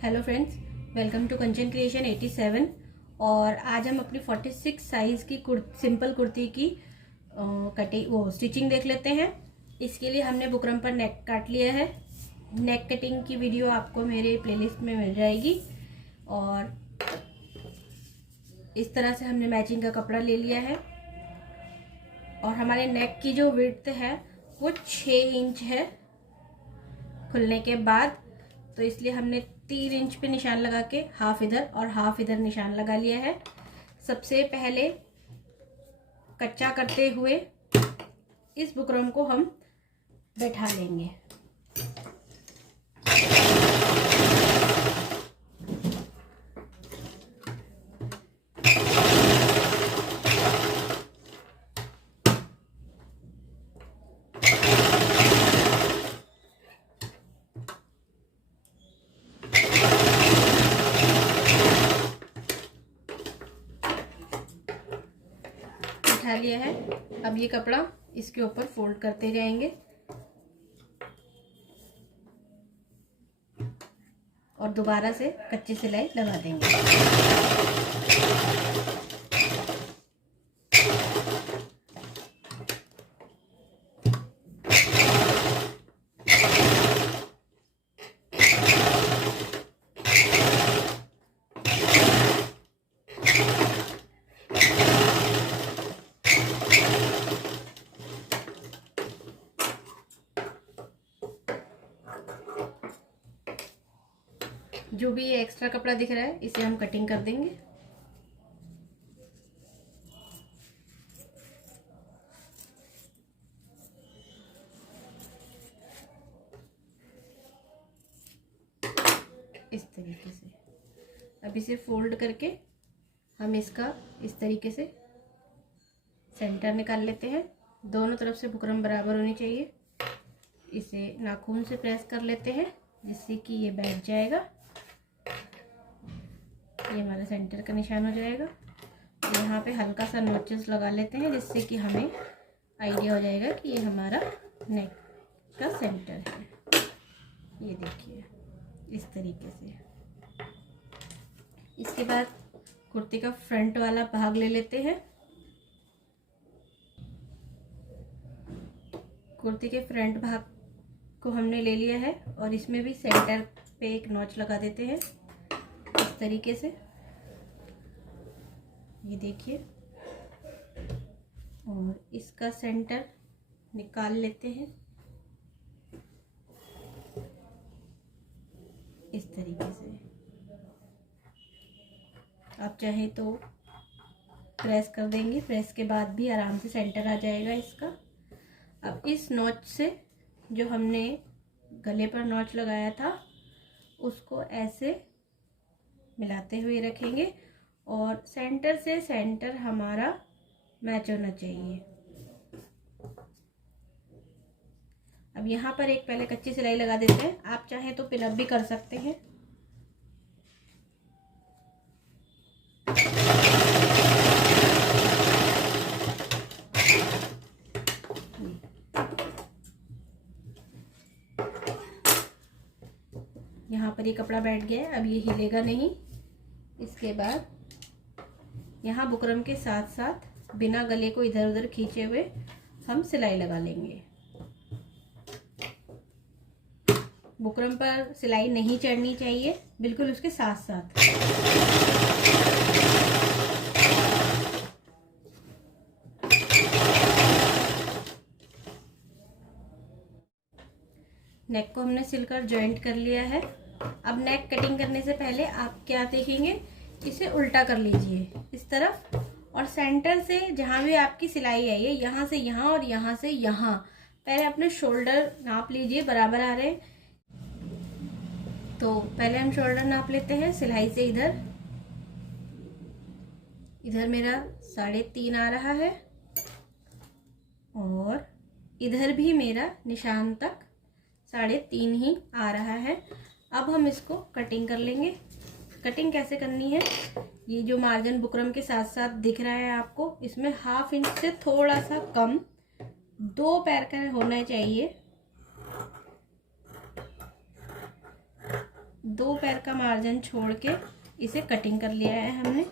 Hello friends, welcome to Kanchan creation 87। और आज हम अपनी 46 साइज़ की सिंपल कुर्ती की स्टिचिंग देख लेते हैं। इसके लिए हमने बुकरम पर नेक काट लिया है। नेक कटिंग की वीडियो आपको मेरे प्लेलिस्ट में मिल जाएगी। और इस तरह से हमने मैचिंग का कपड़ा ले लिया है। और हमारे नेक की जो विड्थ है वो 6 इंच है खुलने के बाद, तो इसलिए हमने 3 इंच पे निशान लगा के हाफ इधर और हाफ इधर निशान लगा लिया है। सबसे पहले कच्चा करते हुए इस बुकरम को हम बैठा लेंगे। बैठा लिया है। अब ये कपड़ा इसके ऊपर फोल्ड करते जाएंगे और दोबारा से कच्ची सिलाई लगा देंगे। जो भी ये एक्स्ट्रा कपड़ा दिख रहा है इसे हम कटिंग कर देंगे। इस तरीके से अब इसे फोल्ड करके हम इसका इस तरीके से सेंटर निकाल लेते हैं। दोनों तरफ से बुकरम बराबर होनी चाहिए। इसे नाखून से प्रेस कर लेते हैं जिससे कि ये बैठ जाएगा। ये हमारा सेंटर का निशान हो जाएगा। यहाँ पे हल्का सा नोचेस लगा लेते हैं जिससे कि हमें आइडिया हो जाएगा कि ये हमारा नेक का सेंटर है। ये देखिए इस तरीके से। इसके बाद कुर्ती का फ्रंट वाला भाग ले लेते हैं। कुर्ती के फ्रंट भाग को हमने ले लिया है और इसमें भी सेंटर पे एक नॉच लगा देते हैं इस तरीके से। ये देखिए, और इसका सेंटर निकाल लेते हैं इस तरीके से। आप चाहे तो प्रेस कर देंगे, प्रेस के बाद भी आराम से सेंटर आ जाएगा इसका। अब इस नॉच से जो हमने गले पर नॉच लगाया था उसको ऐसे मिलाते हुए रखेंगे और सेंटर से सेंटर हमारा मैच होना चाहिए। अब यहाँ पर एक पहले कच्ची सिलाई लगा देते हैं। आप चाहें तो पिन अप भी कर सकते हैं। यहाँ पर ये कपड़ा बैठ गया है, अब ये हिलेगा नहीं। इसके बाद यहाँ बुकरम के साथ साथ बिना गले को इधर उधर खींचे हुए हम सिलाई लगा लेंगे। बुकरम पर सिलाई नहीं चढ़नी चाहिए, बिल्कुल उसके साथ साथ। नेक को हमने सिलकर जॉइंट कर लिया है। अब नेक कटिंग करने से पहले आप क्या देखेंगे, इसे उल्टा कर लीजिए इस तरफ और सेंटर से जहाँ भी आपकी सिलाई आई है यहाँ से यहाँ और यहाँ से यहाँ, पहले अपने शोल्डर नाप लीजिए बराबर आ रहे हैं। तो पहले हम शोल्डर नाप लेते हैं सिलाई से। इधर मेरा 3.5 आ रहा है और इधर भी मेरा निशान तक 3.5 ही आ रहा है। अब हम इसको कटिंग कर लेंगे। कटिंग कैसे करनी है, ये जो मार्जिन बुकरम के साथ साथ दिख रहा है आपको, इसमें ½ इंच से थोड़ा सा कम 2 पैर का होना चाहिए। 2 पैर का मार्जिन छोड़ के इसे कटिंग कर लिया है हमने।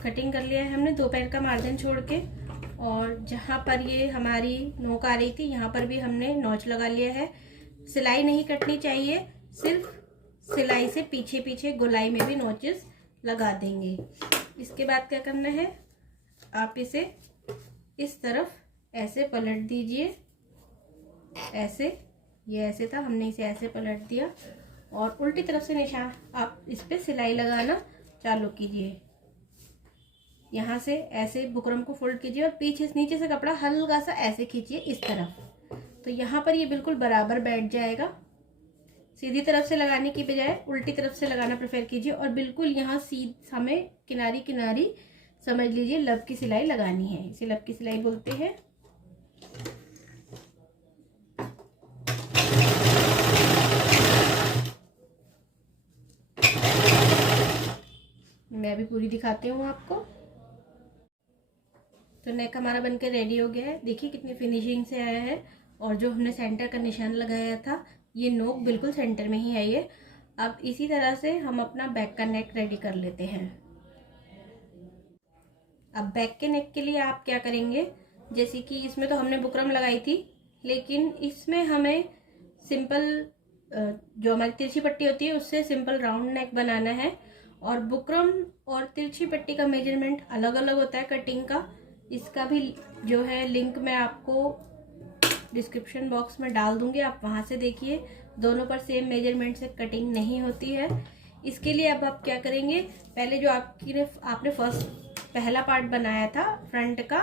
कटिंग कर लिया है हमने 2 पैर का मार्जिन छोड़ के, और जहाँ पर ये हमारी नोक आ रही थी यहाँ पर भी हमने नॉच लगा लिया है। सिलाई नहीं कटनी चाहिए, सिर्फ सिलाई से पीछे पीछे गोलाई में भी नोचेस लगा देंगे। इसके बाद क्या करना है, आप इसे इस तरफ ऐसे पलट दीजिए, ऐसे, ये ऐसे था, हमने इसे ऐसे पलट दिया और उल्टी तरफ से निशान आप इस पे सिलाई लगाना चालू कीजिए। यहाँ से ऐसे बुकरम को फोल्ड कीजिए और पीछे नीचे से कपड़ा हल्का सा ऐसे खींचिए इस तरफ, तो यहाँ पर ये बिल्कुल बराबर बैठ जाएगा। सीधी तरफ से लगाने की बजाय उल्टी तरफ से लगाना प्रेफर कीजिए, और बिल्कुल यहाँ हमें किनारी किनारी समझ लीजिए लब की सिलाई लगानी है। इसे लब की सिलाई बोलते हैं। मैं भी पूरी दिखाती हूँ आपको। तो नेक हमारा बनकर रेडी हो गया है। देखिए कितनी फिनिशिंग से आया है, और जो हमने सेंटर का निशान लगाया था ये नोक बिल्कुल सेंटर में ही आई है। अब इसी तरह से हम अपना बैक का नेक रेडी कर लेते हैं। अब बैक के नेक के लिए आप क्या करेंगे, जैसे कि इसमें तो हमने बुकरम लगाई थी, लेकिन इसमें हमें सिंपल जो हमारी तिरछी पट्टी होती है उससे सिंपल राउंड नेक बनाना है। और बुकरम और तिरछी पट्टी का मेजरमेंट अलग अलग होता है कटिंग का। इसका भी जो है लिंक मैं आपको डिस्क्रिप्शन बॉक्स में डाल दूंगी, आप वहां से देखिए। दोनों पर सेम मेजरमेंट से कटिंग नहीं होती है। इसके लिए अब आप क्या करेंगे, पहले जो आपने पहला पार्ट बनाया था फ्रंट का,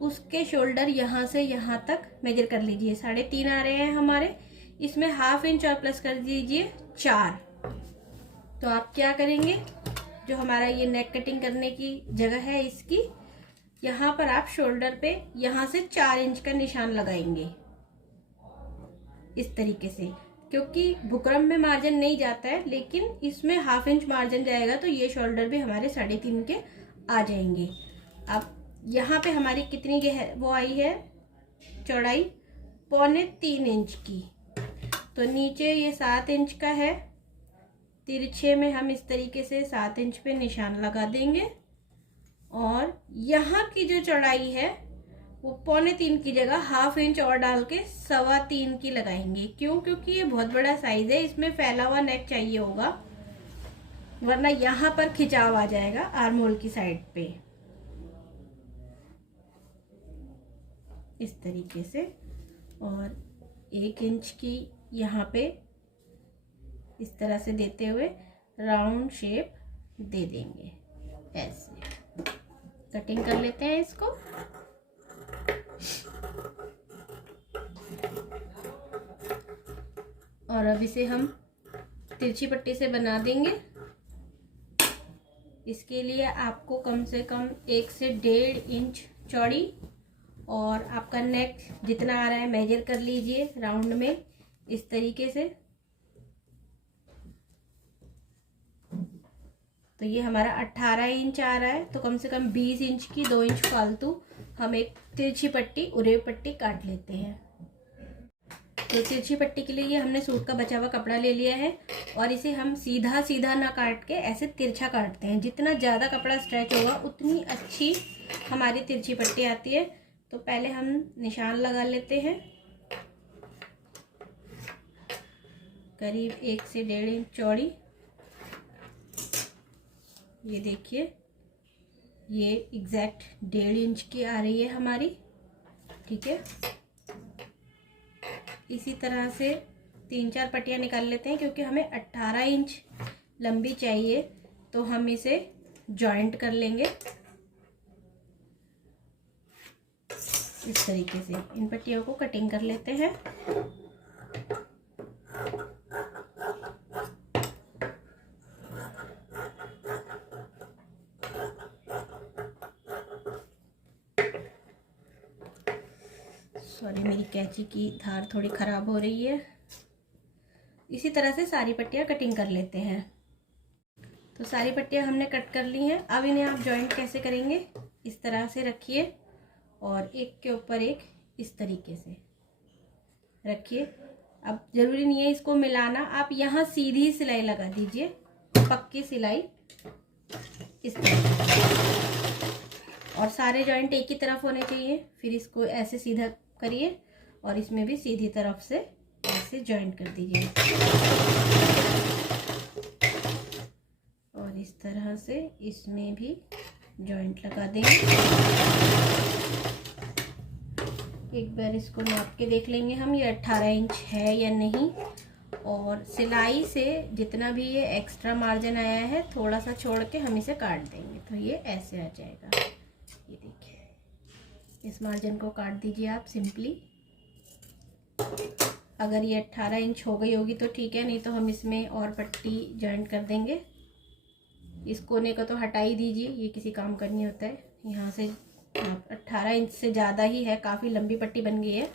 उसके शोल्डर यहाँ से यहाँ तक मेजर कर लीजिए। 3.5 आ रहे हैं हमारे, इसमें 1/2 इंच और प्लस कर दीजिए 4। तो आप क्या करेंगे, जो हमारा ये नेक कटिंग करने की जगह है इसकी, यहाँ पर आप शोल्डर पे यहाँ से 4 इंच का निशान लगाएंगे इस तरीके से, क्योंकि बुकरम में मार्जिन नहीं जाता है लेकिन इसमें 1/2 इंच मार्जिन जाएगा, तो ये शोल्डर भी हमारे 3.5 के आ जाएंगे। अब यहाँ पे हमारी कितनी वो आई है चौड़ाई, 3.25 इंच की। तो नीचे ये 7 इंच का है, तिरछे में हम इस तरीके से 7 इंच पे निशान लगा देंगे, और यहाँ की जो चौड़ाई है वो 3.25 की जगह 1/2 इंच और डाल के 3.25 की लगाएंगे। क्यों, क्योंकि ये बहुत बड़ा साइज है, इसमें फैला हुआ नेक चाहिए होगा, वरना यहाँ पर खिंचाव आ जाएगा आर्म होल की साइड पे इस तरीके से। और 1 इंच की यहाँ पे इस तरह से देते हुए राउंड शेप दे देंगे, ऐसे कटिंग कर लेते हैं इसको। और अब इसे हम तिरछी पट्टी से बना देंगे। इसके लिए आपको कम से कम 1 से 1.5 इंच चौड़ी, और आपका नेक जितना आ रहा है मेजर कर लीजिए राउंड में इस तरीके से। तो ये हमारा 18 इंच आ रहा है, तो कम से कम 20 इंच की 2 इंच फालतू हम एक तिरछी पट्टी उरेव पट्टी काट लेते हैं। तो तिरछी पट्टी के लिए ये हमने सूट का बचा हुआ कपड़ा ले लिया है, और इसे हम सीधा सीधा ना काट के ऐसे तिरछा काटते हैं। जितना ज़्यादा कपड़ा स्ट्रेच होगा उतनी अच्छी हमारी तिरछी पट्टी आती है। तो पहले हम निशान लगा लेते हैं, करीब 1 से 1.5 इंच चौड़ी। ये देखिए ये एग्जैक्ट 1.5 इंच की आ रही है हमारी, ठीक है। इसी तरह से 3-4 पट्टियाँ निकाल लेते हैं, क्योंकि हमें 18 इंच लंबी चाहिए, तो हम इसे जॉइंट कर लेंगे इस तरीके से। इन पट्टियों को कटिंग कर लेते हैं। सॉरी, मेरी कैंची की धार थोड़ी ख़राब हो रही है। इसी तरह से सारी पट्टियाँ कटिंग कर लेते हैं। तो सारी पट्टियाँ हमने कट कर ली हैं। अब इन्हें आप जॉइंट कैसे करेंगे, इस तरह से रखिए और एक के ऊपर एक इस तरीके से रखिए। अब ज़रूरी नहीं है इसको मिलाना, आप यहाँ सीधी सिलाई लगा दीजिए, पक्की सिलाई इस तरह, और सारे जॉइंट एक ही तरफ होने चाहिए। फिर इसको ऐसे सीधा करिए और इसमें भी सीधी तरफ से ऐसे जॉइंट कर दीजिए और इस तरह से इसमें भी जॉइंट लगा देंगे। एक बार इसको नाप के देख लेंगे हम, ये 18 इंच है या नहीं। और सिलाई से जितना भी ये एक्स्ट्रा मार्जिन आया है थोड़ा सा छोड़ के हम इसे काट देंगे, तो ये ऐसे आ जाएगा। ये देखिए, इस मार्जिन को काट दीजिए आप सिंपली। अगर ये 18 इंच हो गई होगी तो ठीक है, नहीं तो हम इसमें और पट्टी जॉइंट कर देंगे। इस कोने को तो हटा ही दीजिए, ये किसी काम का नहीं होता है। यहाँ से 18 इंच से ज़्यादा ही है, काफ़ी लंबी पट्टी बन गई है।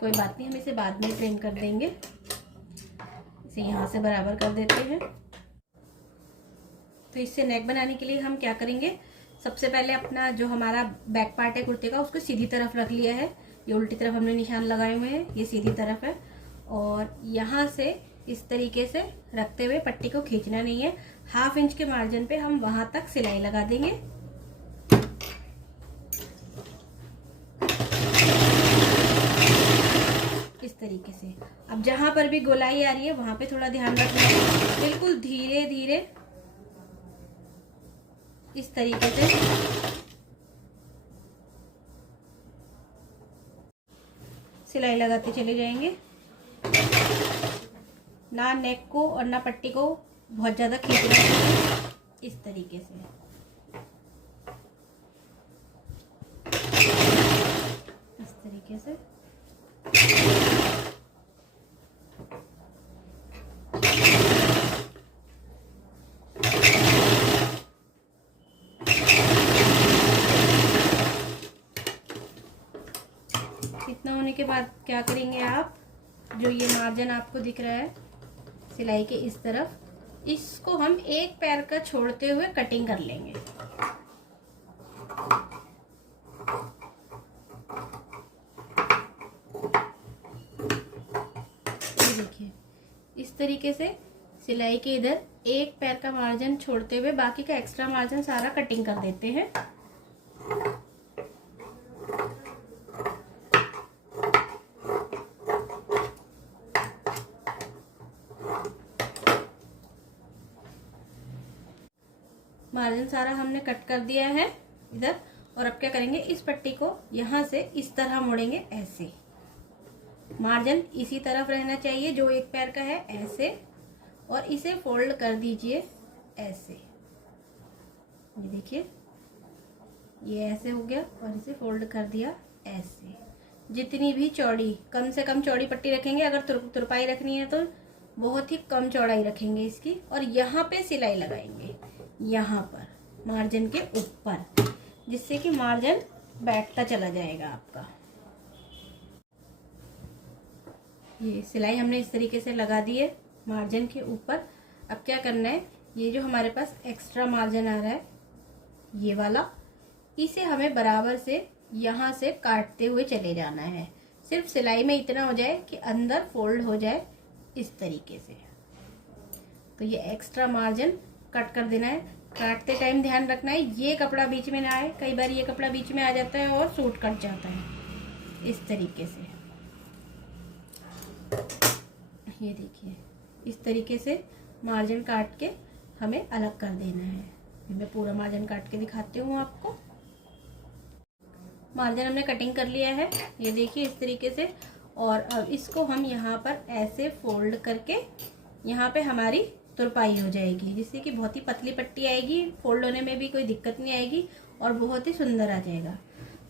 कोई बात नहीं, हम इसे बाद में ट्रिम कर देंगे। इसे यहाँ से बराबर कर देते हैं। तो इससे नेक बनाने के लिए हम क्या करेंगे, सबसे पहले अपना जो हमारा बैक पार्ट है कुर्ते का, उसको सीधी तरफ रख लिया है। ये उल्टी तरफ हमने निशान लगाए हुए हैं, ये सीधी तरफ है। और यहाँ से इस तरीके से रखते हुए पट्टी को खींचना नहीं है। 1/2 इंच के मार्जिन पे हम वहां तक सिलाई लगा देंगे। इस तरीके से। अब जहां पर भी गोलाई आ रही है वहां पे थोड़ा ध्यान रखना है, बिल्कुल धीरे धीरे इस तरीके से सिलाई लगाते चले जाएंगे। ना नेक को और ना पट्टी को बहुत ज़्यादा खींचना है, इस तरीके से। इस तरीके से इतना होने के बाद क्या करेंगे आप, जो ये मार्जिन आपको दिख रहा है सिलाई के इस तरफ, इसको हम एक पैर का छोड़ते हुए कटिंग कर लेंगे। ये देखिए, इस तरीके से सिलाई के इधर एक पैर का मार्जिन छोड़ते हुए बाकी का एक्स्ट्रा मार्जिन सारा कटिंग कर देते हैं। मार्जिन सारा हमने कट कर दिया है इधर। और अब क्या करेंगे, इस पट्टी को यहाँ से इस तरह मोड़ेंगे ऐसे। मार्जिन इसी तरफ रहना चाहिए जो एक पैर का है, ऐसे। और इसे फोल्ड कर दीजिए ऐसे। ये देखिए, ये ऐसे हो गया और इसे फोल्ड कर दिया ऐसे। जितनी भी चौड़ी, कम से कम चौड़ी पट्टी रखेंगे। अगर तुरपाई रखनी है तो बहुत ही कम चौड़ाई रखेंगे इसकी। और यहाँ पे सिलाई लगाएंगे, यहाँ पर मार्जिन के ऊपर, जिससे कि मार्जिन बैठता चला जाएगा आपका। ये सिलाई हमने इस तरीके से लगा दी है मार्जिन के ऊपर। अब क्या करना है, ये जो हमारे पास एक्स्ट्रा मार्जिन आ रहा है ये वाला, इसे हमें बराबर से यहाँ से काटते हुए चले जाना है। सिर्फ सिलाई में इतना हो जाए कि अंदर फोल्ड हो जाए इस तरीके से। तो ये एक्स्ट्रा मार्जिन कट कर देना है। काटते टाइम ध्यान रखना है ये कपड़ा बीच में ना आए। कई बार ये कपड़ा बीच में आ जाता है और सूट कट जाता है। इस तरीके से, ये देखिए, इस तरीके से मार्जिन काट के हमें अलग कर देना है। मैं पूरा मार्जिन काट के दिखाती हूँ आपको। मार्जिन हमने कटिंग कर लिया है, ये देखिए इस तरीके से। और अब इसको हम यहाँ पर ऐसे फोल्ड करके यहाँ पे हमारी तुरपाई हो जाएगी, जिससे कि बहुत ही पतली पट्टी आएगी। फोल्ड होने में भी कोई दिक्कत नहीं आएगी और बहुत ही सुंदर आ जाएगा।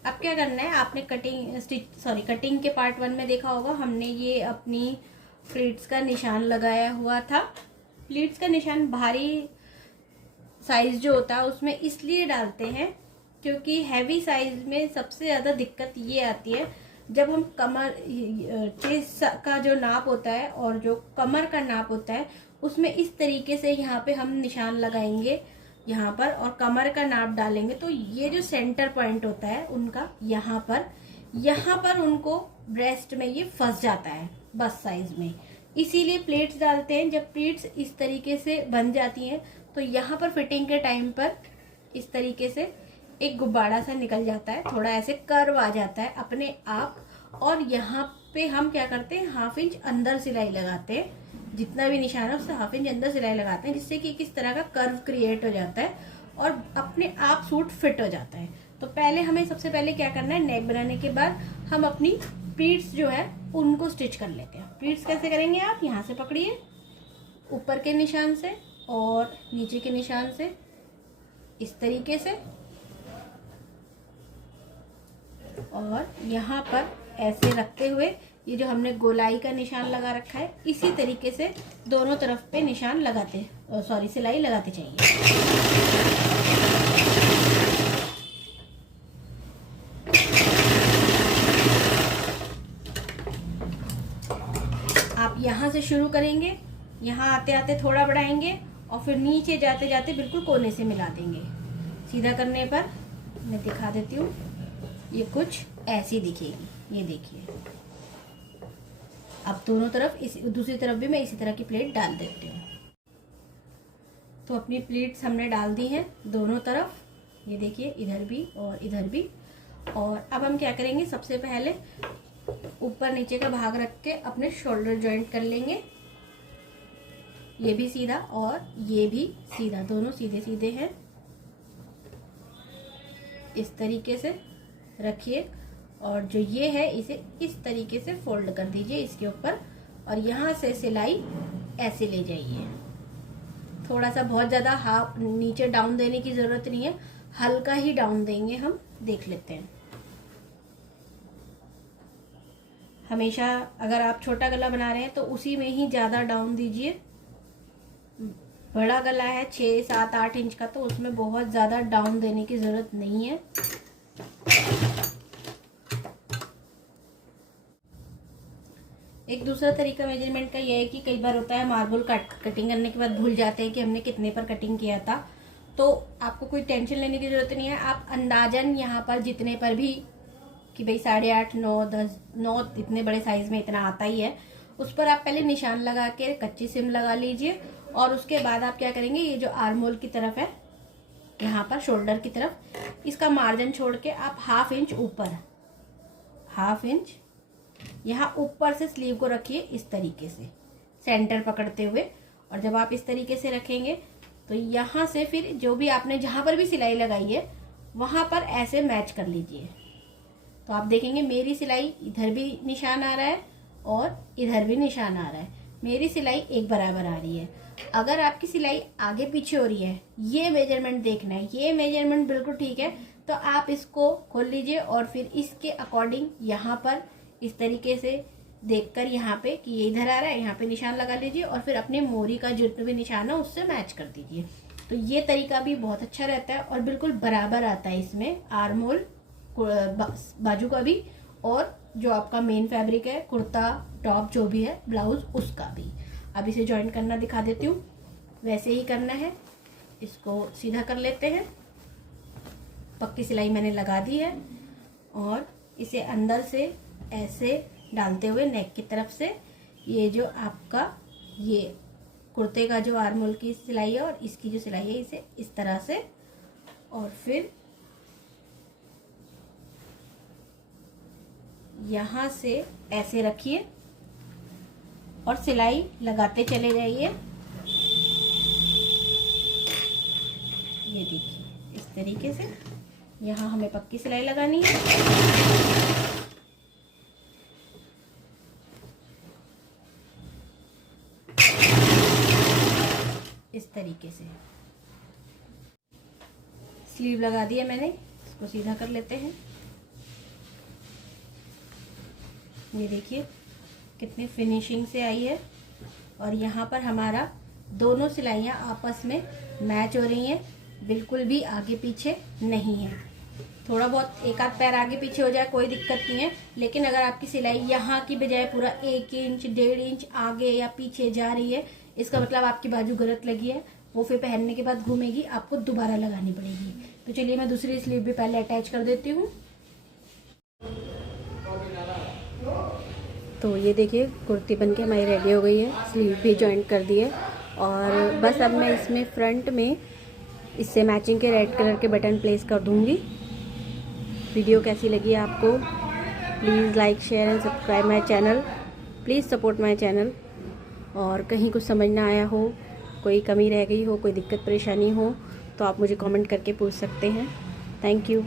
अब क्या करना है, आपने कटिंग के पार्ट 1 में देखा होगा, हमने ये अपनी प्लीट्स का निशान लगाया हुआ था। प्लीट्स का निशान भारी साइज जो होता है उसमें इसलिए डालते हैं क्योंकि हैवी साइज में सबसे ज़्यादा दिक्कत ये आती है, जब हम कमर चेस्ट का जो नाप होता है और जो कमर का नाप होता है उसमें इस तरीके से यहाँ पे हम निशान लगाएंगे यहाँ पर और कमर का नाप डालेंगे, तो ये जो सेंटर पॉइंट होता है उनका यहाँ पर उनको ब्रेस्ट में ये फंस जाता है बस साइज में। इसीलिए प्लेट्स डालते हैं। जब प्लेट्स इस तरीके से बन जाती हैं तो यहाँ पर फिटिंग के टाइम पर इस तरीके से एक गुब्बारा सा निकल जाता है, थोड़ा ऐसे कर्व आ जाता है अपने आप। और यहाँ पे हम क्या करते हैं, 1/2 इंच अंदर सिलाई लगाते हैं, जितना भी निशान है उससे 1/2 इंच अंदर सिलाई लगाते हैं, जिससे कि किस तरह का कर्व क्रिएट हो जाता है और अपने आप सूट फिट हो जाता है। तो पहले हमें सबसे पहले क्या करना है, नेक बनाने के बाद हम अपनी प्लीट्स जो है उनको स्टिच कर लेते हैं। प्लीट्स कैसे करेंगे, आप यहाँ से पकड़िए ऊपर के निशान से और नीचे के निशान से इस तरीके से, और यहाँ पर ऐसे रखते हुए ये जो हमने गोलाई का निशान लगा रखा है इसी तरीके से दोनों तरफ पे निशान लगाते सिलाई लगाते चाहिए। आप यहाँ से शुरू करेंगे, यहाँ आते आते थोड़ा बढ़ाएंगे और फिर नीचे जाते जाते बिल्कुल कोने से मिला देंगे। सीधा करने पर मैं दिखा देती हूँ, ये कुछ ऐसी दिखेगी, ये देखिए। अब दोनों तरफ दूसरी तरफ भी मैं इसी तरह की प्लेट डाल देती हूँ। तो अपनी प्लेट्स हमने डाल दी हैं दोनों तरफ, ये देखिए इधर भी और इधर भी। और अब हम क्या करेंगे, सबसे पहले ऊपर नीचे का भाग रख के अपने शोल्डर जॉइंट कर लेंगे। ये भी सीधा और ये भी सीधा, दोनों सीधे सीधे हैं। इस तरीके से रखिए और जो ये है इसे इस तरीके से फोल्ड कर दीजिए इसके ऊपर और यहाँ से सिलाई ऐसे ले जाइए। थोड़ा सा, बहुत ज़्यादा हाफ नीचे डाउन देने की ज़रूरत नहीं है, हल्का ही डाउन देंगे हम, देख लेते हैं। हमेशा अगर आप छोटा गला बना रहे हैं तो उसी में ही ज़्यादा डाउन दीजिए। बड़ा गला है 6, 7, 8 इंच का, तो उसमें बहुत ज़्यादा डाउन देने की ज़रूरत नहीं है। एक दूसरा तरीका मेजरमेंट का यह है कि कई बार होता है मार्बल कटिंग करने के बाद भूल जाते हैं कि हमने कितने पर कटिंग किया था, तो आपको कोई टेंशन लेने की ज़रूरत नहीं है। आप अंदाजन यहाँ पर जितने पर भी कि भाई 8.5, 9, 10, 9 इतने बड़े साइज में इतना आता ही है, उस पर आप पहले निशान लगा के कच्ची सिम लगा लीजिए। और उसके बाद आप क्या करेंगे, ये जो आर्म होल की तरफ है यहाँ पर शोल्डर की तरफ, इसका मार्जिन छोड़ के आप 1/2 इंच ऊपर, 1/2 इंच यहाँ ऊपर से स्लीव को रखिए इस तरीके से सेंटर पकड़ते हुए। और जब आप इस तरीके से रखेंगे तो यहाँ से फिर जो भी आपने जहाँ पर भी सिलाई लगाई है वहाँ पर ऐसे मैच कर लीजिए। तो आप देखेंगे मेरी सिलाई इधर भी निशान आ रहा है और इधर भी निशान आ रहा है, मेरी सिलाई एक बराबर आ रही है। अगर आपकी सिलाई आगे पीछे हो रही है, ये मेजरमेंट देखना है, ये मेजरमेंट बिल्कुल ठीक है, तो आप इसको खोल लीजिए और फिर इसके अकॉर्डिंग यहाँ पर इस तरीके से देखकर यहाँ पे कि ये इधर आ रहा है, यहाँ पे निशान लगा लीजिए और फिर अपने मोरी का जितना भी निशान है उससे मैच कर दीजिए। तो ये तरीका भी बहुत अच्छा रहता है और बिल्कुल बराबर आता है इसमें आर्म होल बाजू का भी और जो आपका मेन फैब्रिक है कुर्ता टॉप जो भी है ब्लाउज उसका भी। अब इसे जॉइन करना दिखा देती हूँ, वैसे ही करना है। इसको सीधा कर लेते हैं, पक्की सिलाई मैंने लगा दी है और इसे अंदर से ऐसे डालते हुए नेक की तरफ से ये जो आपका ये कुर्ते का जो आर्म होल की सिलाई है और इसकी जो सिलाई है इसे इस तरह से, और फिर यहाँ से ऐसे रखिए और सिलाई लगाते चले जाइए। ये देखिए इस तरीके से यहाँ हमें पक्की सिलाई लगानी है। इस तरीके से स्लीव लगा दिया मैंने, इसको सीधा कर लेते हैं। ये देखिए कितनी फिनिशिंग से आई है और यहाँ पर हमारा दोनों सिलाइयाँ आपस में मैच हो रही हैं, बिल्कुल भी आगे पीछे नहीं है। थोड़ा बहुत एक आध पैर आगे पीछे हो जाए कोई दिक्कत नहीं है, लेकिन अगर आपकी सिलाई यहाँ की बजाय पूरा 1 इंच 1.5 इंच आगे या पीछे जा रही है, इसका मतलब आपकी बाजू गलत लगी है, वो फिर पहनने के बाद घूमेगी, आपको दोबारा लगानी पड़ेगी। तो चलिए मैं दूसरी स्लीव भी पहले अटैच कर देती हूँ। तो ये देखिए कुर्ती बनके हमारी रेडी हो गई है, स्लीव भी जॉइंट कर दी है। और बस अब मैं इसमें फ्रंट में इससे मैचिंग के रेड कलर के बटन प्लेस कर दूँगी। वीडियो कैसी लगी आपको? Please like share and subscribe my channel, please support my channel. और कहीं कुछ समझ ना आया हो, कोई कमी रह गई हो, कोई दिक्कत परेशानी हो, तो आप मुझे कमेंट करके पूछ सकते हैं। Thank you.